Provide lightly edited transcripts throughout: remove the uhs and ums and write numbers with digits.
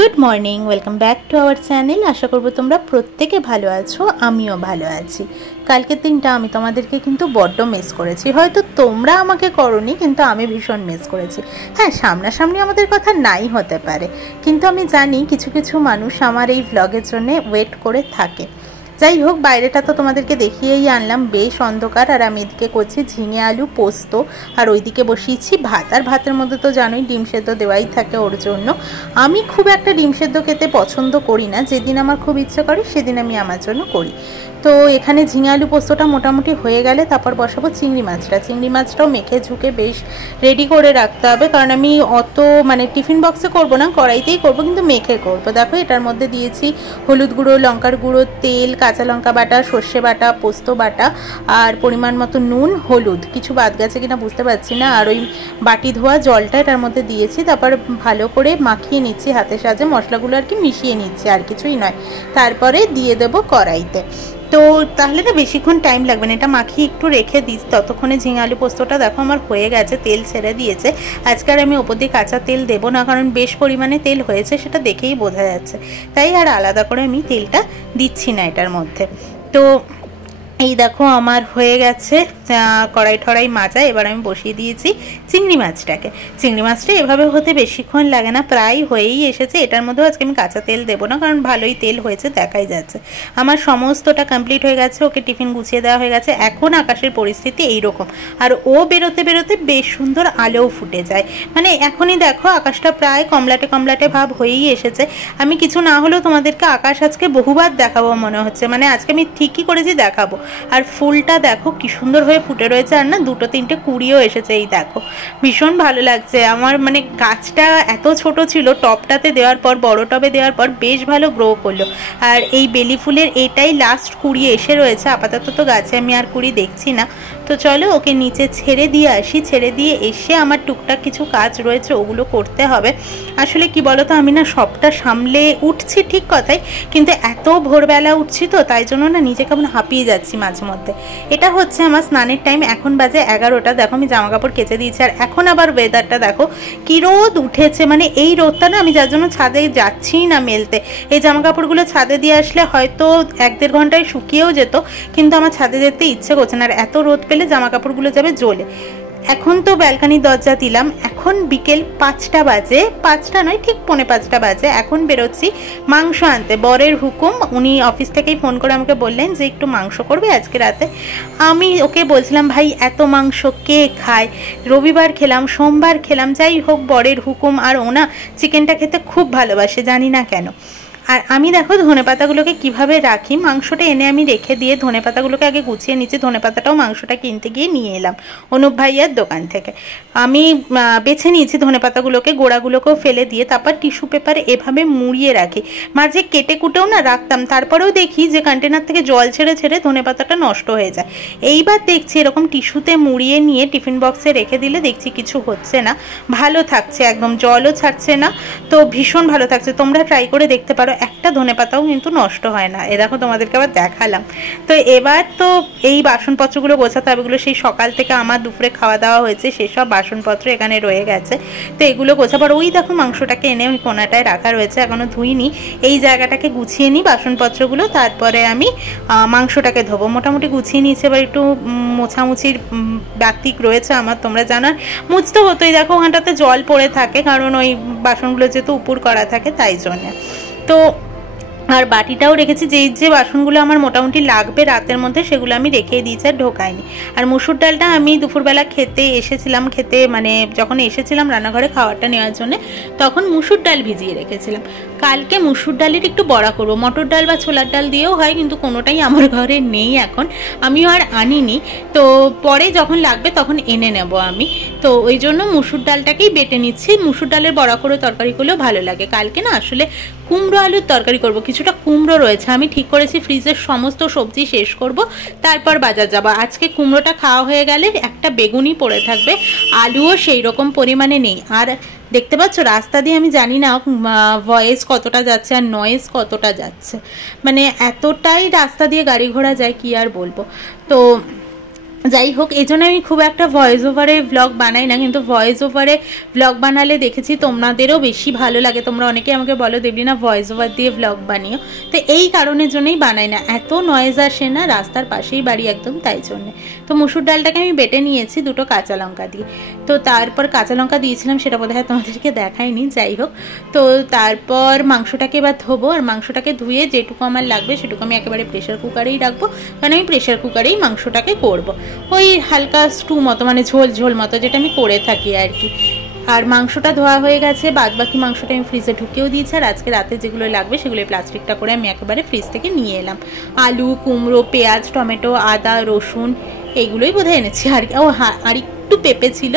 Good morning welcome back to our channel. आशा करब তোমরা প্রত্যেকে ভালো আছো, আমিও ভালো আছি। কালকের দিনটা আমি তোমাদেরকে কিন্তু বড্ড মিস করেছি। হয়তো তোমরা আমাকে করোনি, কিন্তু আমি ভীষণ মিস করেছি। হ্যাঁ, সামনাসামনি আমাদের কথা নাই হতে পারে, কিন্তু আমি জানি কিছু কিছু মানুষ আমার এই ভ্লগের জন্য ওয়েট করে থাকে। যাই হোক, বাইরেটা তো তোমাদেরকে দেখিয়েই আনলাম, বেশ অন্ধকার। আর আমি এদিকে করছি ঝিঙে আলু পোস্ত, আর ওইদিকে বসিয়েছি ভাত। আর ভাতের মধ্যে তো জানোই ডিম সেদ্ধ দেওয়াই থাকে ওর জন্য। আমি খুব একটা ডিম সেদ্ধ খেতে পছন্দ করি না, যেদিন আমার খুব ইচ্ছে করে সেদিন আমি আমার জন্য করি। তো এখানে ঝিঙে আলু পোস্তটা মোটামুটি হয়ে গেলে তারপর বসাবো চিংড়ি মাছটা। চিংড়ি মাছটাও মেখে ঝুঁকে বেশ রেডি করে রাখতে হবে, কারণ আমি অত টিফিন বক্সে করব না, কড়াইতেই করব, কিন্তু মেখে করব। দেখো এটার মধ্যে দিয়েছি হলুদ গুঁড়ো, লঙ্কার গুঁড়ো, তেল, কাঁচা লঙ্কা বাটা, সর্ষে বাটা, পোস্ত বাটা, আর পরিমাণ মতো নুন, হলুদ। কিছু বাদ গেছে কিনা বুঝতে পারছি না। আর ওই বাটি ধোয়া জলটা এটার মধ্যে দিয়েছি। তারপর ভালো করে মাখিয়ে নিচ্ছি হাতের সাহায্যে, মশলাগুলো আর কি মিশিয়ে নিচ্ছি, আর কিছুই নয়। তারপরে দিয়ে দেবো কড়াইতে। তো তাহলে না বেশিক্ষণ টাইম লাগবে না, এটা মাখিয়ে একটু রেখে দিই। ততক্ষণে ঝিঙে আলু পোস্তটা দেখো আমার হয়ে গেছে, তেল ছেড়ে দিয়েছে। আজকে আর আমি ওপর দিয়ে কাঁচা তেল দেবো না, কারণ বেশ পরিমাণে তেল হয়েছে, সেটা দেখেই বোঝা যাচ্ছে। তাই আর আলাদা করে আমি তেলটা দিচ্ছি না এটার মধ্যে। তো এই দেখো আমার হয়ে গেছে কড়াই ঠড়াই মাজা। এবার আমি বসিয়ে দিয়েছি চিংড়ি মাছটাকে। চিংড়ি মাছটা এভাবে হতে বেশিক্ষণ লাগে না, প্রায় হয়েই এসেছে। এটার মধ্যেও আজকে আমি কাঁচা তেল দেবো না, কারণ ভালোই তেল হয়েছে, দেখাই যাচ্ছে। আমার সমস্তটা কমপ্লিট হয়ে গেছে, ওকে টিফিন গুছিয়ে দেওয়া হয়ে গেছে। এখন আকাশের পরিস্থিতি এইরকম, আর ও বেরোতে বেরোতে বেশ সুন্দর আলোও ফুটে যায়। এখনই দেখো আকাশটা প্রায় কমলাটে কমলাটে ভাব হয়েই এসেছে। আমি কিছু না হলেও তোমাদেরকে আকাশ আজকে বহুবার দেখাবো মনে হচ্ছে, আজকে আমি ঠিকই করেছি দেখাবো। আর ফুলটা দেখো কি সুন্দর হয়ে ফুটে রয়েছে, আর না দুটো তিনটে কুড়িও এসেছে। এই দেখো ভীষণ ভালো লাগছে আমার। গাছটা এত ছোট ছিল, টবটাতে দেওয়ার পর, বড় টবে দেওয়ার পর বেশ ভালো গ্রো করলো। আর এই বেলি ফুলের এটাই লাস্ট কুড়ি এসে রয়েছে। আপাতত তো গাছে আমি আর কুড়ি দেখছি না। তো চলো ওকে নিচে ছেড়ে দিয়ে আসি। ছেড়ে দিয়ে এসে আমার টুকটাক কিছু কাজ রয়েছে, ওগুলো করতে হবে। আসলে কি বলতো, আমি না সবটা সামলে উঠছি ঠিক কথাই, কিন্তু এত ভোরবেলা উঠছি তো, তাই জন্য না নিজে কেমন হাঁপিয়ে যাচ্ছি মাঝে মধ্যে। এটা হচ্ছে আমার স্নানের টাইম, এখন বাজে 11টা। দেখো আমি জামা কাপড় কেচে দিয়েছি। আর এখন আবার ওয়েদারটা দেখো কি রোদ উঠেছে। এই রোদটা না, আমি যার জন্য ছাদে যাচ্ছি না মেলতে। এই জামা কাপড়গুলো ছাদে দিয়ে আসলে হয়তো 1-1.5 ঘন্টায় শুকিয়েও যেত, কিন্তু আমার ছাদে যেতে ইচ্ছে করছে না। আর এত রোদ পেলে জামা কাপড়গুলো যাবে জ্বলে। এখন তো ব্যালকানির দরজা দিলাম। এখন বিকেল 5টা বাজে, 5টা নয় ঠিক 4:45 বাজে। এখন বেরোচ্ছি মাংস আনতে, বরের হুকুম। উনি অফিস থেকেই ফোন করে আমাকে বললেন যে একটু মাংস করবে আজকে রাতে। আমি ওকে বলছিলাম ভাই এত মাংস কে খায়, রবিবার খেলাম, সোমবার খেলাম, যাই হোক বরের হুকুম। আর ওনা চিকেনটা খেতে খুব ভালোবাসে, জানি না কেন। আর আমি দেখো ধনেপাতাগুলোকে কিভাবে রাখি, মাংসটা এনে আমি রেখে দিয়ে ধনেপাতাগুলোকে আগে গুছিয়ে নিচ্ছি। ধনেপাতাটাও মাংসটা কিনতে গিয়ে নিয়ে এলাম অনুপ ভাইয়ার দোকান থেকে। আমি বেছে নিয়েছি ধনেপাতাগুলোকে, গোড়াগুলোকেও ফেলে দিয়ে তারপর টিস্যু পেপারে এভাবে মুড়িয়ে রাখি। মাঝে কেটে কুটেও না রাখতাম, তারপরেও দেখি যে কন্টেনার থেকে জল ছেড়ে ছেড়ে ধনেপাতাটা নষ্ট হয়ে যায়। এইবার দেখছি এরকম টিস্যুতে মুড়িয়ে নিয়ে টিফিন বক্সে রেখে দিলে দেখছি কিছু হচ্ছে না, ভালো থাকছে, একদম জলও ছাড়ছে না। তো ভীষণ ভালো থাকছে, তোমরা ট্রাই করে দেখতে পারো। একটা ধনেপাতাও কিন্তু নষ্ট হয় না। এ দেখো তোমাদেরকে আবার দেখালাম। তো এবার তো এই বাসনপত্রগুলো গোছাতে হবে। এগুলো সেই সকাল থেকে আমার দুপুরে খাওয়া দাওয়া হয়েছে, সেসব বাসনপত্র এখানে রয়ে গেছে। তো এগুলো গোছাবার, ওই দেখো মাংসটাকে এনে ওই কোনাটায় রাখা রয়েছে, এখনো ধুইনি। এই জায়গাটাকে গুছিয়ে নিই বাসনপত্রগুলো, তারপরে আমি মাংসটাকে ধোবো। মোটামুটি গুছিয়ে নিয়েছি। এবার একটু মোছামুছির বাতিক রয়েছে আমার, তোমরা জানার মুছতে হতোই। দেখো ওখানটাতে জল পড়ে থাকে, কারণ ওই বাসনগুলো যেহেতু উপর করা থাকে তাই জন্য। তো আর বাটিটাও রেখেছি, যে বাসনগুলো আমার মোটামুটি লাগবে রাতের মধ্যে সেগুলো আমি রেখেই দিয়েছি, আর ঢোকাইনি। আর মুসুর ডালটা আমি দুপুরবেলা যখন এসেছিলাম রান্নাঘরে খাবারটা নেওয়ার জন্য, তখন মুসুর ডাল ভিজিয়ে রেখেছিলাম। কালকে মুসুর ডালের একটু বড়া করবো। মটর ডাল বা ছোলার ডাল দিয়েও হয়, কিন্তু কোনোটাই আমার ঘরে নেই এখন, আমিও আর আনিনি। তো পরে যখন লাগবে তখন এনে নেব আমি। তো ওই জন্য মুসুর ডালটাকেই বেটে নিচ্ছি। মুসুর ডালের বড়া করে তরকারি করলেও ভালো লাগে। কালকে না আসলে কুমড়ো আলুর তরকারি করব। কিছুটা কুমড়ো রয়েছে, আমি ঠিক করেছি ফ্রিজের সমস্ত সবজি শেষ করব, তারপর বাজার যাব। আজকে কুমড়োটা খাওয়া হয়ে গেলে একটা বেগুনি পড়ে থাকবে, আলুও সেই রকম পরিমাণে নেই। আর দেখতে পাচ্ছ রাস্তা দিয়ে আমি জানি না ভয়েস কতটা যাচ্ছে আর নয়েজ কতটা যাচ্ছে, এতটাই রাস্তা দিয়ে গাড়ি ঘোড়া যায় কি আর বলবো। তো যাই হোক, এই জন্য আমি খুব একটা ভয়েস ওভারে ব্লগ বানাই না, কিন্তু ভয়েস ওভারে ব্লগ বানালে দেখেছি তোমাদেরও বেশি ভালো লাগে। তোমরা অনেকে আমাকে বলো দেবলিনা ভয়েস ওভার দিয়ে ব্লগ বানিও, তো এই কারণের জন্যই বানাই না, এত নয়েজ আসে না, রাস্তার পাশেই বাড়ি একদম, তাই জন্যে। তো মুসুর ডালটাকে আমি বেটে নিয়েছি 2টো কাঁচা লঙ্কা দিয়ে। তো তারপর কাঁচা লঙ্কা দিয়েছিলাম, সেটা বোধহয় তোমাদেরকে দেখাইনি। যাই হোক, তো তারপর মাংসটাকে এবার ধোবো, আর মাংসটাকে ধুয়ে যেটুকু আমার লাগবে সেটুকু আমি একেবারে প্রেশার কুকারেই রাখবো, কারণ আমি প্রেশার কুকারেই মাংসটাকে করবো, ওই হালকা স্টু মতো, মানে ঝোল ঝোল মতো, যেটা আমি করে থাকি আর কি। আর মাংসটা ধোয়া হয়ে গেছে, বাদ বাকি মাংসটা আমি ফ্রিজে ঢুকেও দিয়েছি। আর আজকে রাতে যেগুলো লাগবে সেগুলো প্লাস্টিকটা করে আমি একেবারে ফ্রিজ থেকে নিয়ে এলাম। আলু, কুমড়ো, পেঁয়াজ, টমেটো, আদা, রসুন, এইগুলোই বোধহয় এনেছি। আর ও হ্যাঁ, আর একটু পেঁপে ছিল,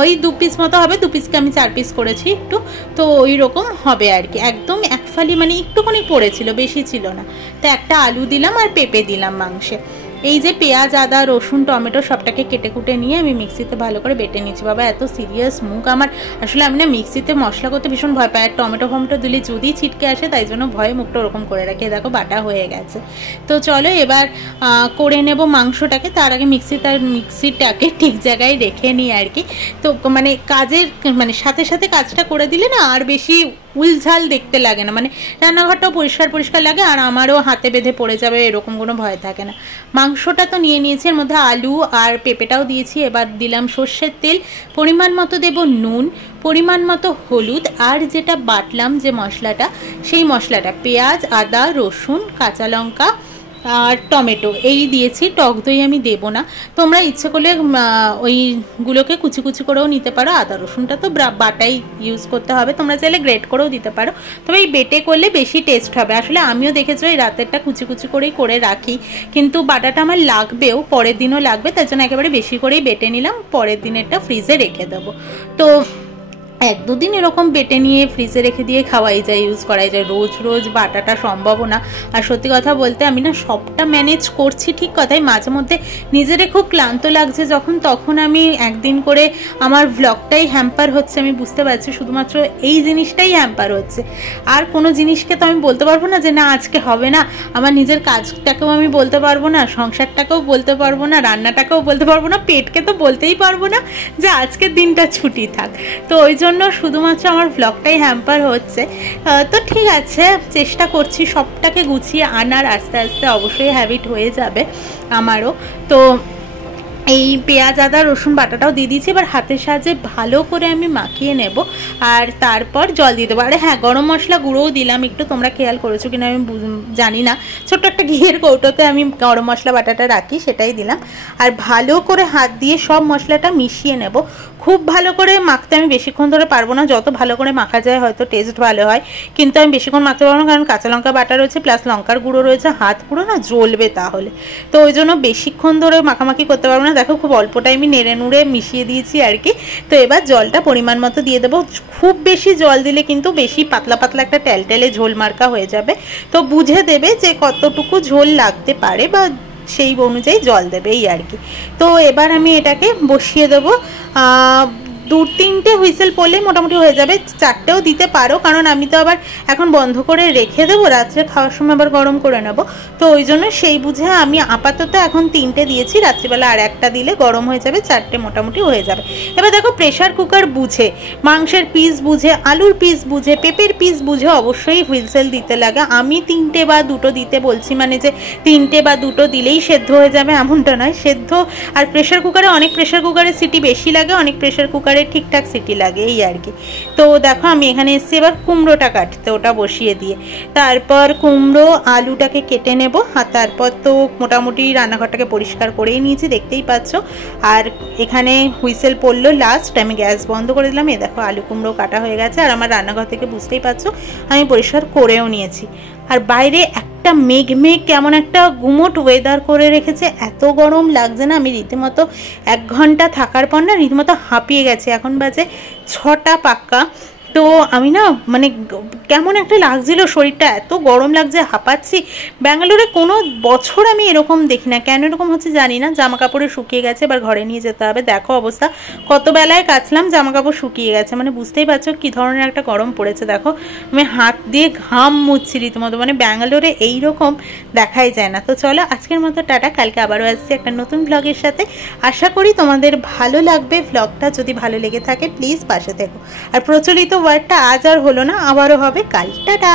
ওই 2 পিস মতো হবে, 2 পিসকে আমি 4 পিস করেছি একটু, তো ওই রকম হবে আর কি। একদম এক ফালি, মানে একটুখানি পড়েছিল, বেশি ছিল না। তো একটা আলু দিলাম আর পেঁপে দিলাম মাংসে। এই যে পেঁয়াজ, আদা, রসুন, টমেটো সবটাকে কেটে কুটে নিয়ে আমি মিক্সিতে ভালো করে বেটে নিচ্ছি। বাবা এত সিরিয়াস মুখ আমার, আসলে আমি না মিক্সিতে মশলা করতে ভীষণ ভয় পাই, আর টমেটো ফমেটো দিলে যদি ছিটকে আসে, তাই জন্য ভয়ে মুখটা ওরকম করে রাখি। দেখো বাটা হয়ে গেছে। তো চলো এবার করে নেব মাংসটাকে। তার আগে মিক্সিটাকে ঠিক জায়গায় রেখে নিই আর কি। তো মানে কাজের মানে সাথে সাথে কাজটা করে দিলে না আর বেশি উলঝাল দেখতে লাগে না, মানে রান্নাঘরটাও পরিষ্কার পরিষ্কার লাগে, আর আমারও হাতে বেঁধে পড়ে যাবে এরকম কোনো ভয় থাকে না। মাংসটা তো নিয়ে নিয়েছি, এর মধ্যে আলু আর পেঁপেটাও দিয়েছি। এবার দিলাম সর্ষের তেল, পরিমাণ মতো দেব নুন, পরিমাণ মতো হলুদ, আর যেটা বাটলাম যে মশলাটা, সেই মশলাটা পেঁয়াজ, আদা, রসুন, কাঁচা লঙ্কা আর টমেটো এই দিয়েছি। টক দই আমি দেবো না, তোমরা ইচ্ছে করলে ওইগুলোকে কুচি কুচি করেও নিতে পারো। আদা রসুনটা তো বাটাই ইউজ করতে হবে, তোমরা চাইলে গ্রেট করেও দিতে পারো, তবে এই বেটে করলে বেশি টেস্ট হবে। আসলে আমিও দেখেছি এই রাতেরটা কুচি কুচি করেই করে রাখি, কিন্তু বাটাটা আমার লাগবেও, পরের দিনও লাগবে, তার জন্য একেবারে বেশি করেই বেটে নিলাম, পরের দিনেরটা ফ্রিজে রেখে দেবো। তো 1-2 দিন এরকম বেটে নিয়ে ফ্রিজে রেখে দিয়ে খাওয়াই যায়, ইউজ করাই যায়, রোজ রোজ বাটাটা সম্ভবও না। আর সত্যি কথা বলতে আমি না সবটা ম্যানেজ করছি ঠিক কথাই, মাঝে মধ্যে নিজেরে খুব ক্লান্ত লাগছে যখন, তখন আমি একদিন করে আমার ব্লগটাই হ্যাম্পার হচ্ছে, আমি বুঝতে পারছি শুধুমাত্র এই জিনিসটাই হ্যাম্পার হচ্ছে। আর কোনো জিনিসকে তো আমি বলতে পারবো না যে না আজকে হবে না, আমার নিজের কাজটাকেও আমি বলতে পারবো না, সংসারটাকেও বলতে পারবো না, রান্নাটাকেও বলতে পারবো না, পেটকে তো বলতেই পারবো না যে আজকের দিনটা ছুটি থাক। তো ওই জন্য শুধুমাত্র আমার ব্লগটাই হ্যাম্পার হচ্ছে। তো ঠিক আছে, চেষ্টা করছি সবটাকে গুছিয়ে আনার, আস্তে আস্তে অবশ্যই হ্যাবিট হয়ে যাবে আমারও। তো এই পেঁয়াজ, আদা, রসুন বাটাটাও দিয়ে দিয়েছি, এবার হাতের সাহায্যে ভালো করে আমি মাখিয়ে নেব, আর তারপর জল দিয়ে দেবো। আরে হ্যাঁ, গরম মশলা গুঁড়োও দিলাম একটু, তোমরা খেয়াল করেছো কিনা আমি জানি না, ছোট্ট একটা ঘিয়ের কৌটোতে আমি গরম মশলা বাটাটা রাখি, সেটাই দিলাম। আর ভালো করে হাত দিয়ে সব মশলাটা মিশিয়ে নেব। খুব ভালো করে মাখতে আমি বেশিক্ষণ ধরে পারবো না, যত ভালো করে মাখা যায় হয়তো টেস্ট ভালো হয়, কিন্তু আমি বেশিক্ষণ মাখতে পারবো না, কারণ কাঁচা লঙ্কা বাটা রয়েছে প্লাস লঙ্কার গুঁড়ো রয়েছে, হাত পুরো না জ্বলবে তাহলে, তো ওই জন্য বেশিক্ষণ ধরে মাখামাখি করতে পারবো না। দেখো খুব অল্প টাইমে নেড়ে নুড়ে মিশিয়ে দিয়েছি আর কি। তো এবার জলটা পরিমাণ মতো দিয়ে দেবো, খুব বেশি জল দিলে কিন্তু বেশি পাতলা পাতলা একটা টেলটেলে ঝোল মার্কা হয়ে যাবে, তো বুঝে দেবে যে কতটুকু ঝোল লাগতে পারে, বা সেই অনুযায়ী জল দেবে এই আর কি। তো এবার আমি এটাকে বসিয়ে দেবো, 2-3টে হুইসেল পড়লে মোটামুটি হয়ে যাবে, 4টেও দিতে পারো, কারণ আমি তো আবার এখন বন্ধ করে রেখে দেবো, রাত্রে খাওয়ার সময় আবার গরম করে নেব, তো ওই জন্য সেই বুঝে আমি আপাতত এখন 3টে দিয়েছি, রাত্রিবেলা আর একটা দিলে গরম হয়ে যাবে, 4টে মোটামুটি হয়ে যাবে। এবার দেখো প্রেশার কুকার বুঝে, মাংসের পিস বুঝে, আলুর পিস বুঝে, পেঁপের পিস বুঝে অবশ্যই হুইসেল দিতে লাগে। আমি 3টে বা 2টো দিতে বলছি, মানে যে 3টে বা 2টো দিলেই সেদ্ধ হয়ে যাবে এমনটা নয়, সেদ্ধ আর প্রেশার কুকারে অনেক প্রেশার কুকারে সিটি বেশি লাগে, অনেক প্রেশার কুকারে ঠিকঠাক সিটি লাগে এই আর কি। তো দেখো আমি এখানে এসেছি এবার কুমড়োটা কাটতে, ওটা বসিয়ে দিয়ে তারপর কুমড়ো আলুটাকে কেটে নেব, আর তারপর তো মোটামুটি রান্নাঘরটাকে পরিষ্কার করেই নিয়েছি দেখতেই পাচ্ছ। আর এখানে হুইসেল পড়লো লাস্ট, আমি গ্যাস বন্ধ করে দিলাম। এই দেখো আলু কুমড়ো কাটা হয়ে গেছে, আর আমার রান্নাঘর থেকে বুঝতেই পারছো আমি পরিষ্কার করেও নিয়েছি। আর বাইরে একটা মেঘ কেমন একটা গুমোট ওয়েদার করে রেখেছে, এত গরম লাগছে না, আমি রীতিমতো 1 ঘন্টা থাকার পর না রীতিমতো হাঁপিয়ে গেছে। এখন বাজে 6টা পাক্কা, তো আমি না মানে কেমন একটা লাগছিল, শরীরটা এত গরম লাগছে, হাঁপাচ্ছি। ব্যাঙ্গালোরে কোনো বছর আমি এরকম দেখি না, কেন এরকম হচ্ছে জানি না। জামা কাপড়ে শুকিয়ে গেছে, এবার ঘরে নিয়ে যেতে হবে। দেখো অবস্থা, কত বেলায় কাচলাম, জামা কাপড় শুকিয়ে গেছে। মানে বুঝতেই পারছো কী ধরনের একটা গরম পড়েছে। দেখো আমি হাত দিয়ে ঘাম মুছছি রীতিমতো, মানে ব্যাঙ্গালোরে এইরকম দেখাই যায় না। তো চলো আজকের মতো টাটা, কালকে আবারও আসছি একটা নতুন ব্লগের সাথে। আশা করি তোমাদের ভালো লাগবে ব্লগটা। যদি ভালো লেগে থাকে প্লিজ পাশে থেকো। আর প্রচলিত ওয়ার্ডটা আজ আর হলো না, আবারও হবে কাল। টাটা।